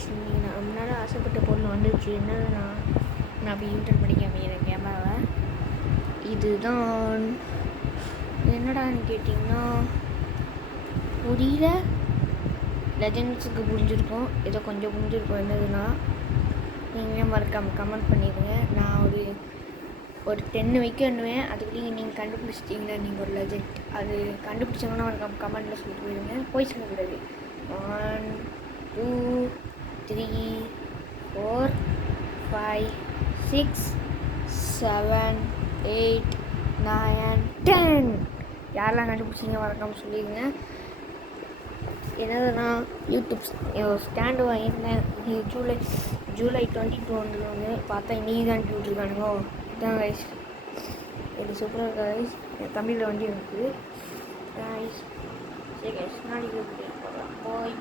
Guys, நீங்கள் நான் ரொம்ப நேரம் ஆசைப்பட்ட பொருள் வந்துருச்சு. என்னதுன்னா, நான் இப்போ யூடியூப் பண்ணி காமிக்கிறேன் கேமராவை. இதுதான் என்னடான்னு கேட்டிங்கன்னா புரியல. லெஜெண்ட்ஸுக்கு புரிஞ்சிருக்கும், ஏதோ கொஞ்சம் புரிஞ்சிருக்கும். என்னதுன்னா நீங்கள் மறக்காம கமெண்ட் பண்ணிடுங்க. நான் ஒரு 10 வைக்கணுவேன். அதுக்குள்ளே நீங்கள் கண்டுபிடிச்சிட்டிங்கன்னா நீங்கள் ஒரு லெஜெண்ட். அது கண்டுபிடிச்சவங்கன்னா மறக்காம கமெண்ட்டில் சொல்லிட்டு போயிடுங்க. போய் சொல்லக்கூடாது. 1 2 3 4 5 6 7 8 9 10. யாரெல்லாம் கண்டுபிடிச்சிங்க மறக்காமல் சொல்லிடுங்க. என்னதுன்னா யூடியூப் ஸ்டாண்டு வாங்கியிருந்தேன். ஜூலை 22 வந்து பார்த்தா இன்றைக்கி தான் விட்டுருக்கானுங்க. இதான் கைஸ், இது சூப்பராக இருக்கா கைஸ். என் தமிழில் வண்டி இருக்குது கைஸ். சரி கைஸ், நாளைக்கு போய்